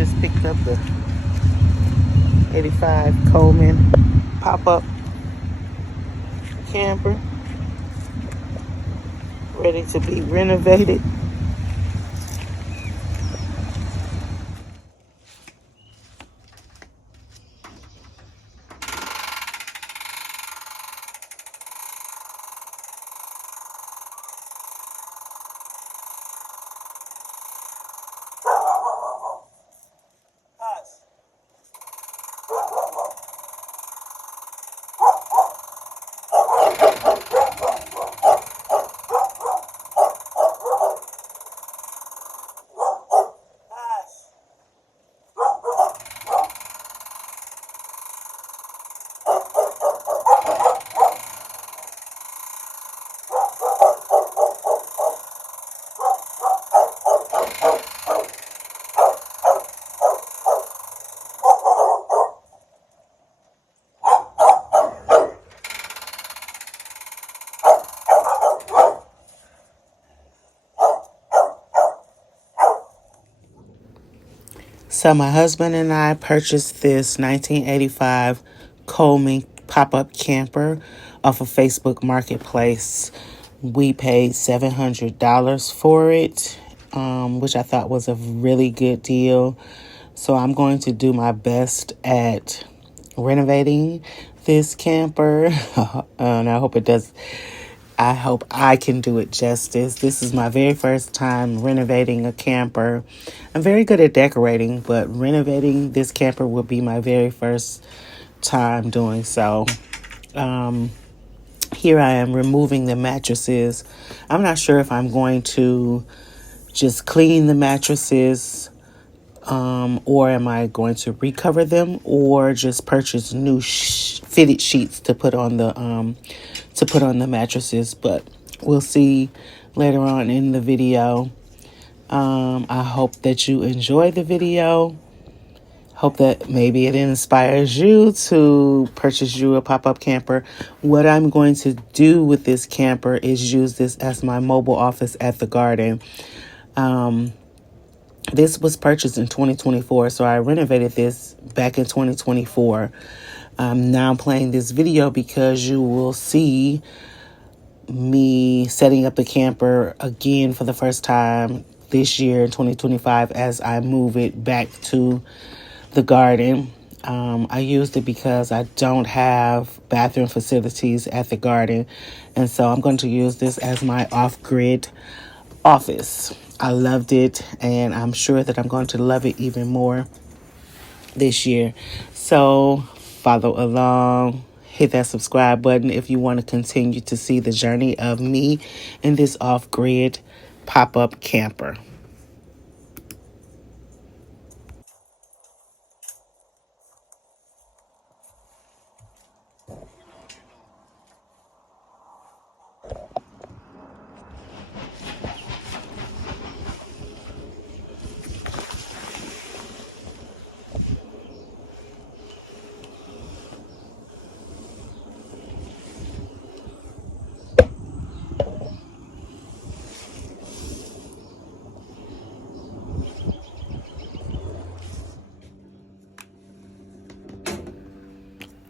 just picked up the 85 Coleman pop-up camper, ready to be renovated. So my husband and I purchased this 1985 Coleman pop-up camper off of Facebook Marketplace. We paid $700 for it, which I thought was a really good deal. So I'm going to do my best at renovating this camper. And I hope it does. I hope I can do it justice. This is my very first time renovating a camper. I'm very good at decorating, but renovating this camper will be my very first time doing so. Here I am removing the mattresses. I'm not sure if I'm going to just clean the mattresses, or am I going to recover them, or just purchase new fitted sheets to put on the mattresses. But we'll see later on in the video. I hope that you enjoy the video. Hope that maybe it inspires you to purchase you a pop-up camper. What I'm going to do with this camper is use this as my mobile office at the garden. This was purchased in 2024, so I renovated this back in 2024. Now I'm playing this video because you will see me setting up the camper again for the first time this year in 2025 as I move it back to the garden. I used it because I don't have bathroom facilities at the garden, and so I'm going to use this as my off-grid office. I loved it, and I'm sure that I'm going to love it even more this year. So follow along, hit that subscribe button if you want to continue to see the journey of me in this off-grid pop-up camper.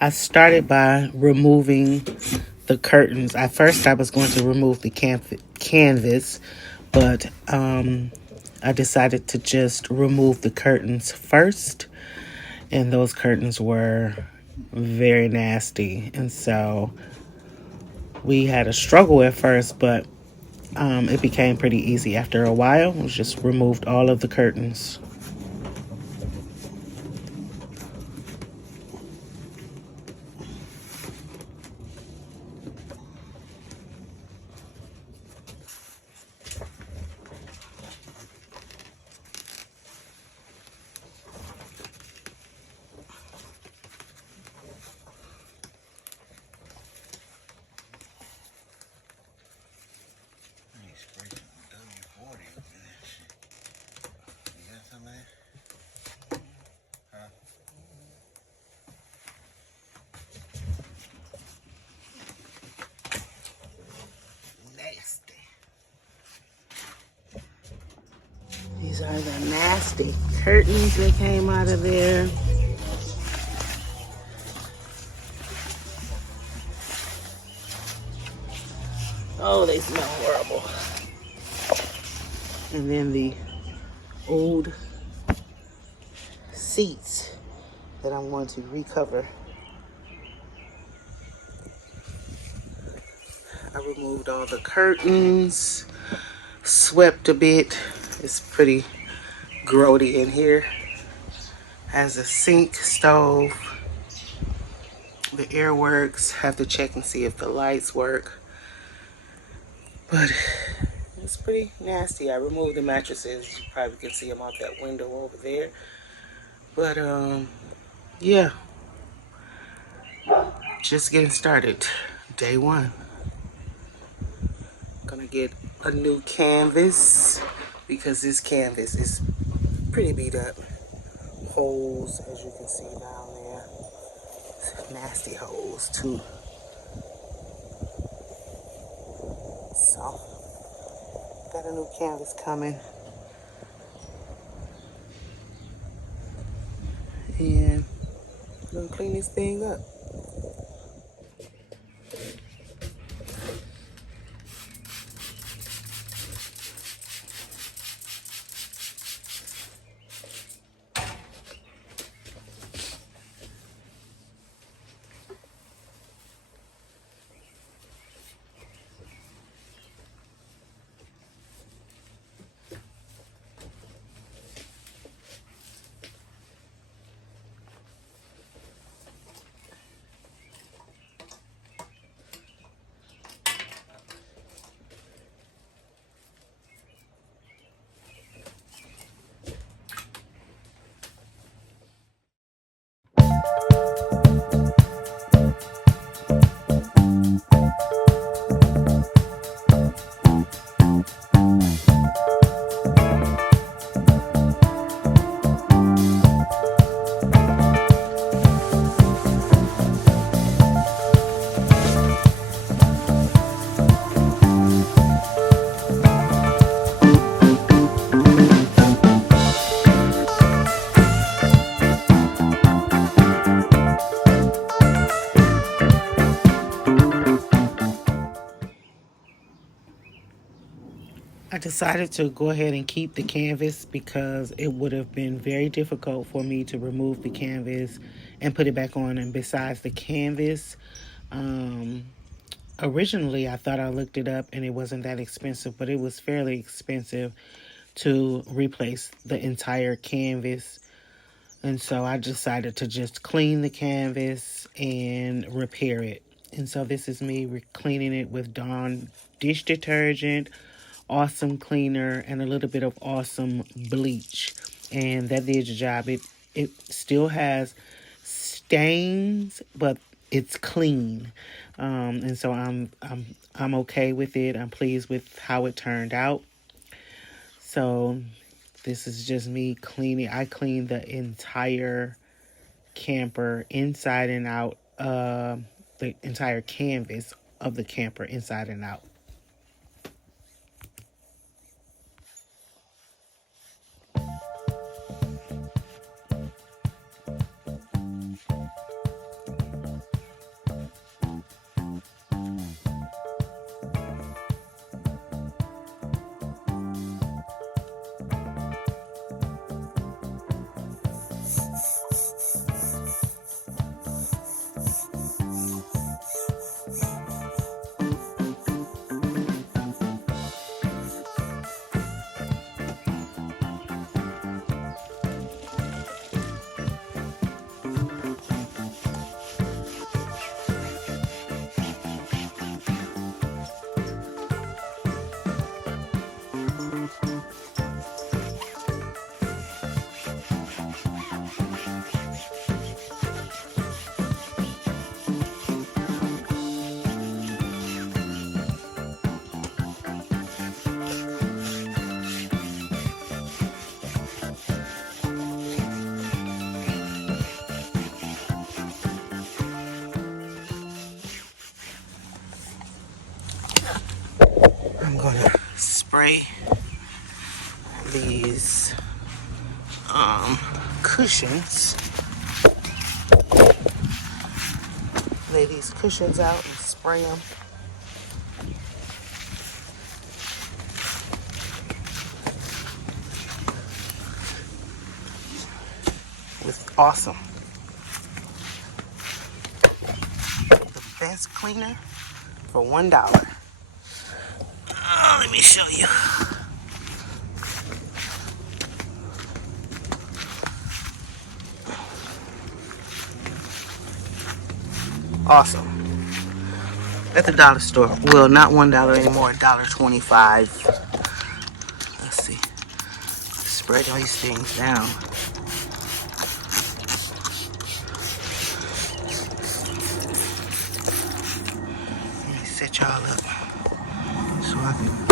I started by removing the curtains. At first, I was going to remove the canvas, but I decided to just remove the curtains first, and those curtains were very nasty. And so we had a struggle at first, but it became pretty easy after a while. We just removed all of the curtains. These are the nasty curtains that came out of there. Oh, they smell horrible. And then the old seats that I'm going to recover. I removed all the curtains, swept a bit. It's pretty grody in here. Has a sink, stove. The air works. Have to check and see if the lights work. But it's pretty nasty. I removed the mattresses. You probably can see them out that window over there. But yeah, just getting started. Day one. Gonna get a new canvas because this canvas is pretty beat up. Holes, as you can see down there. Nasty holes too. So, got a new canvas coming. And I'm gonna clean this thing up. I decided to go ahead and keep the canvas because it would have been very difficult for me to remove the canvas and put it back on. And besides the canvas, originally I thought I looked it up and it wasn't that expensive, but it was fairly expensive to replace the entire canvas. And so I decided to just clean the canvas and repair it. And so this is me cleaning it with Dawn dish detergent, awesome cleaner, and a little bit of awesome bleach. And that did the job. It still has stains, but it's clean. And so I'm okay with it. I'm pleased with how it turned out. So this is just me cleaning. I cleaned the entire camper inside and out, the entire canvas of the camper inside and out. I'm gonna spray these cushions. Lay these cushions out and spray them. With awesome. The best cleaner for $1. Let me show you. Awesome. At the dollar store. Well, not $1 anymore, $1.25. Let's see. Spread all these things down. Let me set y'all up so I can.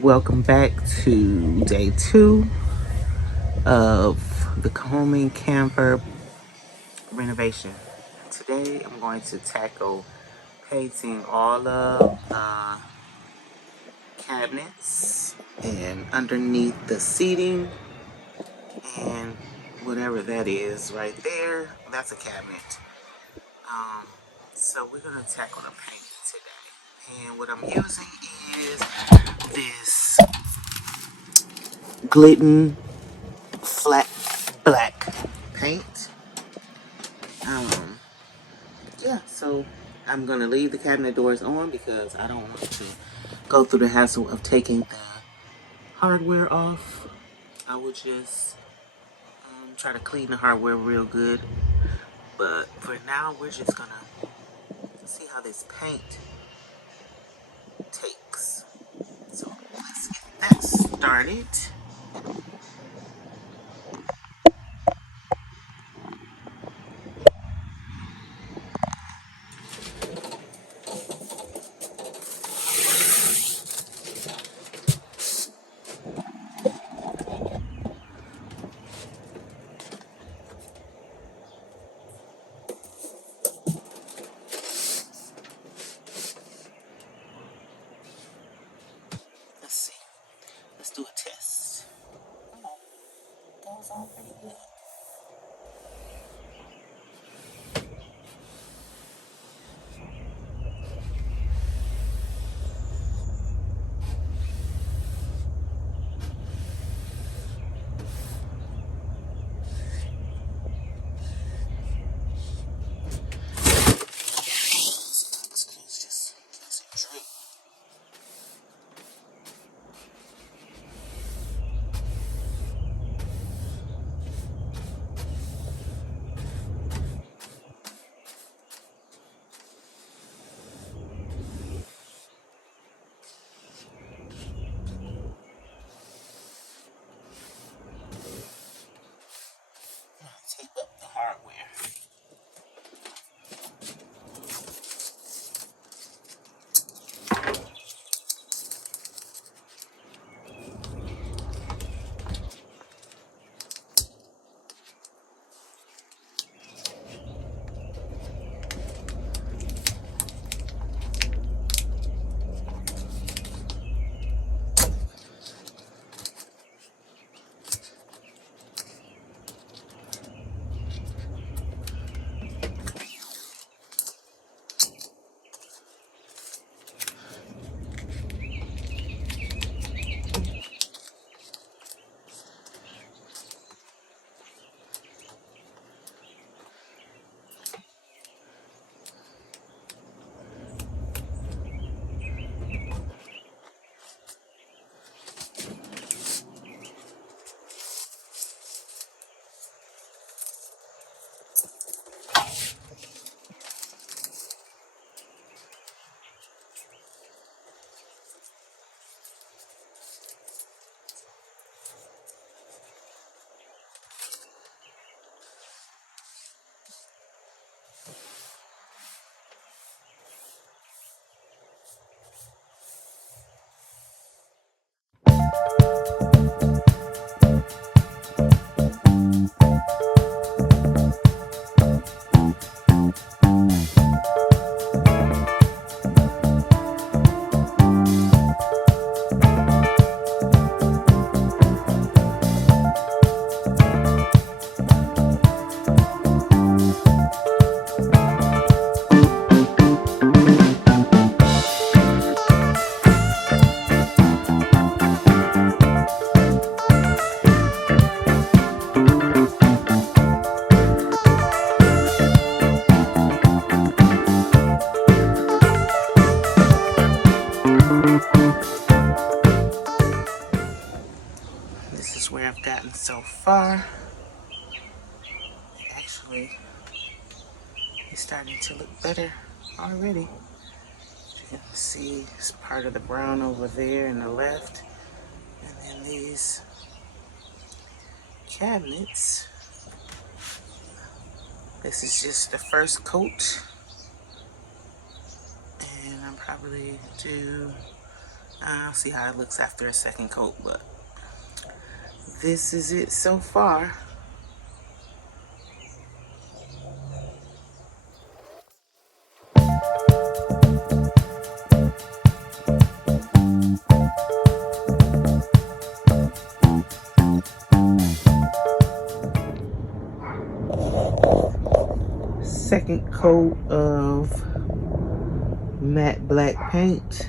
welcome back to day 2 of the home and camper renovation. Today I'm going to tackle painting all of the cabinets and underneath the seating and whatever that is right there. That's a cabinet. So we're going to tackle the paint today. And what I'm using is this Glidden flat black paint. Yeah, so I'm gonna leave the cabinet doors on because I don't want to go through the hassle of taking the hardware off. I would just try to clean the hardware real good. But for now, we're just gonna see how this paint takes. So let's get that started. Let's see. Let's do a test. Oh, goes on pretty good. Let's just drip. Tape up the hardware. This is where I've gotten so far. Actually, it's starting to look better already. You can see it's part of the brown over there in the left. And then these cabinets. This is just the first coat. And I'll probably do I'll see how it looks after a second coat, but this is it so far. Second coat of matte black paint.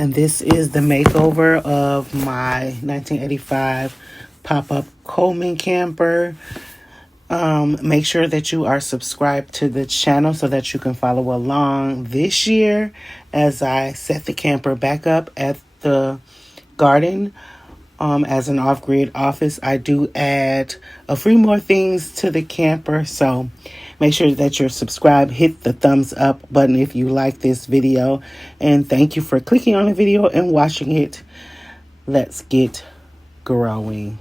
And this is the makeover of my 1985 pop-up Coleman camper. Make sure that you are subscribed to the channel so that you can follow along this year as I set the camper back up at the garden as an off-grid office. I do add a few more things to the camper, so make sure that you're subscribed. Hit the thumbs up button if you like this video, and thank you for clicking on the video and watching it. Let's get growing.